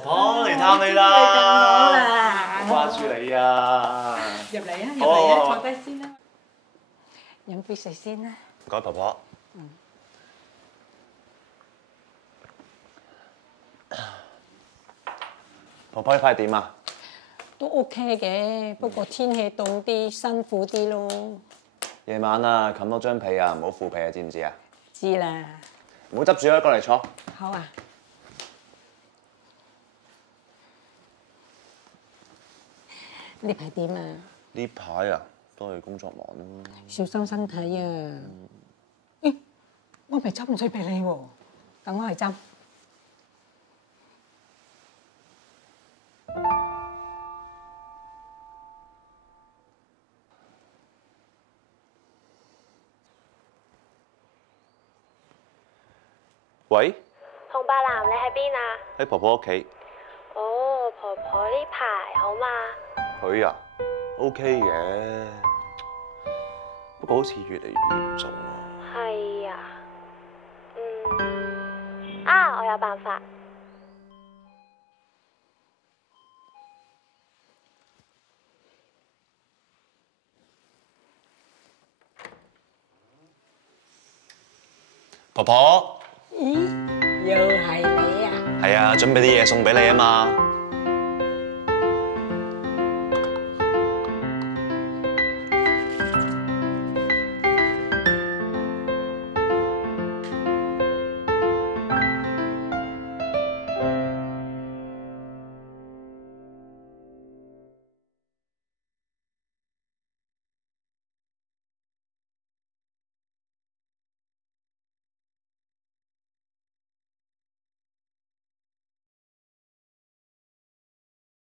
婆婆嚟探你啦！我掛住你啊！入嚟啊，入嚟啊，坐低先啦。飲杯水先啦。唔該，婆婆。婆婆呢排點啊？都 OK 嘅，不過天氣凍啲，辛苦啲咯。夜晚啊，冚多張被啊，唔好腐被啊，知唔知啊？知啦。唔好執住啦，過嚟坐。好啊。呢排點啊？呢排啊，都係工作忙咯。小心身體啊！咦，我咪針水俾你喎，等我去針。喂？洪伯藍，你喺邊啊？喺婆婆屋企。哦，婆婆呢排好嘛？佢啊 ，OK 嘅，不過好似越嚟越嚴重喎。係啊。啊，我有辦法。婆婆。咦，又係你啊？係啊，準備啲嘢送俾你啊嘛。